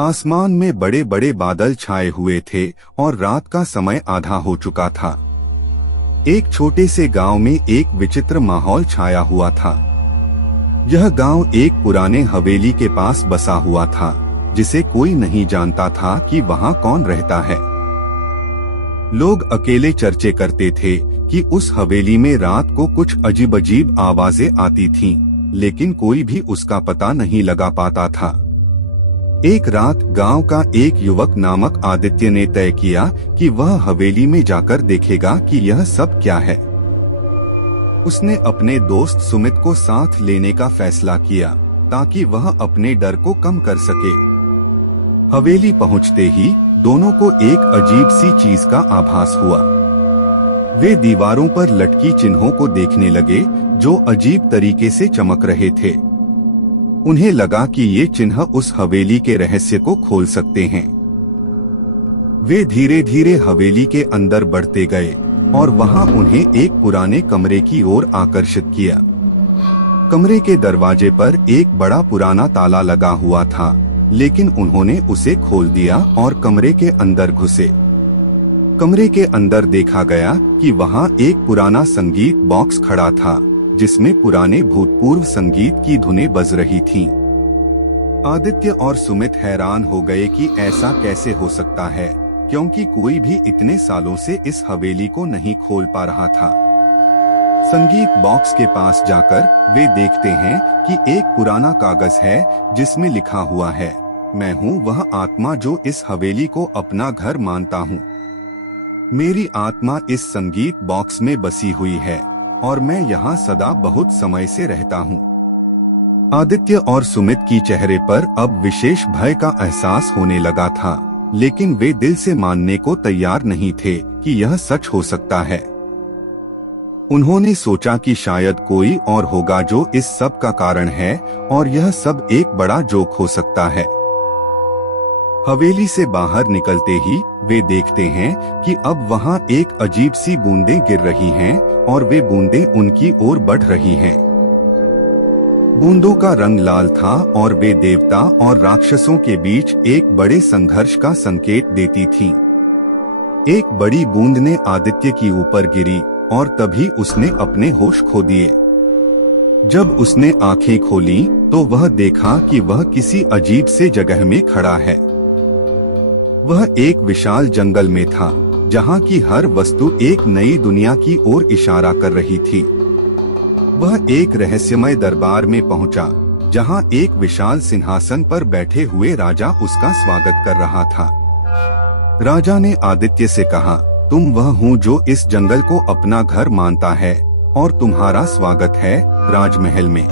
आसमान में बड़े बड़े बादल छाए हुए थे और रात का समय आधा हो चुका था। एक छोटे से गांव में एक विचित्र माहौल छाया हुआ था। यह गांव एक पुराने हवेली के पास बसा हुआ था, जिसे कोई नहीं जानता था कि वहां कौन रहता है। लोग अकेले चर्चे करते थे कि उस हवेली में रात को कुछ अजीब आवाजें आती थीं, लेकिन कोई भी उसका पता नहीं लगा पाता था। एक रात गांव का एक युवक नामक आदित्य ने तय किया कि वह हवेली में जाकर देखेगा कि यह सब क्या है। उसने अपने दोस्त सुमित को साथ लेने का फैसला किया ताकि वह अपने डर को कम कर सके। हवेली पहुंचते ही दोनों को एक अजीब सी चीज का आभास हुआ। वे दीवारों पर लटकी चिन्हों को देखने लगे जो अजीब तरीके से चमक रहे थे। उन्हें लगा कि ये चिन्ह उस हवेली के रहस्य को खोल सकते हैं। वे धीरे धीरे हवेली के अंदर बढ़ते गए और वहां उन्हें एक पुराने कमरे की ओर आकर्षित किया। कमरे के दरवाजे पर एक बड़ा पुराना ताला लगा हुआ था, लेकिन उन्होंने उसे खोल दिया और कमरे के अंदर घुसे। कमरे के अंदर देखा गया कि वहां एक पुराना संगीत बॉक्स खड़ा था, जिसमें पुराने भूतपूर्व संगीत की धुनें बज रही थीं। आदित्य और सुमित हैरान हो गए कि ऐसा कैसे हो सकता है, क्योंकि कोई भी इतने सालों से इस हवेली को नहीं खोल पा रहा था। संगीत बॉक्स के पास जाकर वे देखते हैं कि एक पुराना कागज है जिसमें लिखा हुआ है, मैं हूँ वह आत्मा जो इस हवेली को अपना घर मानता हूँ। मेरी आत्मा इस संगीत बॉक्स में बसी हुई है और मैं यहाँ सदा बहुत समय से रहता हूँ। आदित्य और सुमित की चेहरे पर अब विशेष भय का एहसास होने लगा था, लेकिन वे दिल से मानने को तैयार नहीं थे कि यह सच हो सकता है। उन्होंने सोचा कि शायद कोई और होगा जो इस सब का कारण है और यह सब एक बड़ा जोक हो सकता है। हवेली से बाहर निकलते ही वे देखते हैं कि अब वहां एक अजीब सी बूंदें गिर रही हैं और वे बूंदें उनकी ओर बढ़ रही हैं। बूंदों का रंग लाल था और वे देवता और राक्षसों के बीच एक बड़े संघर्ष का संकेत देती थीं। एक बड़ी बूंद ने आदित्य की ऊपर गिरी और तभी उसने अपने होश खो दिए। जब उसने आंखें खोली तो वह देखा कि वह किसी अजीब से जगह में खड़ा है। वह एक विशाल जंगल में था, जहाँ की हर वस्तु एक नई दुनिया की ओर इशारा कर रही थी। वह एक रहस्यमय दरबार में पहुंचा, जहाँ एक विशाल सिंहासन पर बैठे हुए राजा उसका स्वागत कर रहा था। राजा ने आदित्य से कहा, तुम वह हो जो इस जंगल को अपना घर मानता है और तुम्हारा स्वागत है राजमहल में।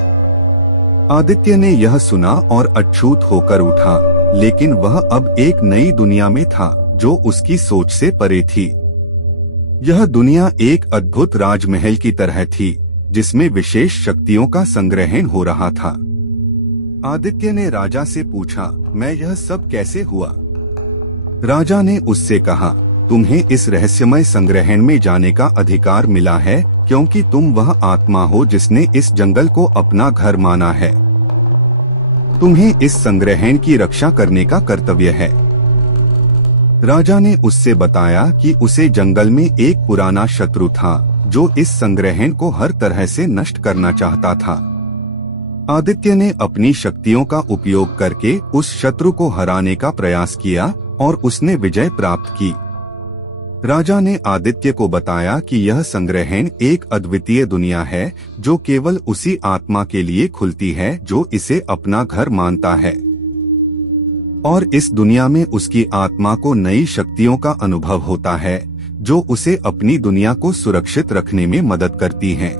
आदित्य ने यह सुना और अछूत होकर उठा, लेकिन वह अब एक नई दुनिया में था जो उसकी सोच से परे थी। यह दुनिया एक अद्भुत राजमहल की तरह थी, जिसमें विशेष शक्तियों का संग्रहण हो रहा था। आदित्य ने राजा से पूछा, मैं यह सब कैसे हुआ? राजा ने उससे कहा, तुम्हें इस रहस्यमय संग्रहण में जाने का अधिकार मिला है, क्योंकि तुम वह आत्मा हो जिसने इस जंगल को अपना घर माना है। तुम्हें इस संग्रहण की रक्षा करने का कर्तव्य है। राजा ने उससे बताया कि उसे जंगल में एक पुराना शत्रु था जो इस संग्रहण को हर तरह से नष्ट करना चाहता था। आदित्य ने अपनी शक्तियों का उपयोग करके उस शत्रु को हराने का प्रयास किया और उसने विजय प्राप्त की। राजा ने आदित्य को बताया कि यह संग्रहण एक अद्वितीय दुनिया है जो केवल उसी आत्मा के लिए खुलती है जो इसे अपना घर मानता है, और इस दुनिया में उसकी आत्मा को नई शक्तियों का अनुभव होता है जो उसे अपनी दुनिया को सुरक्षित रखने में मदद करती हैं।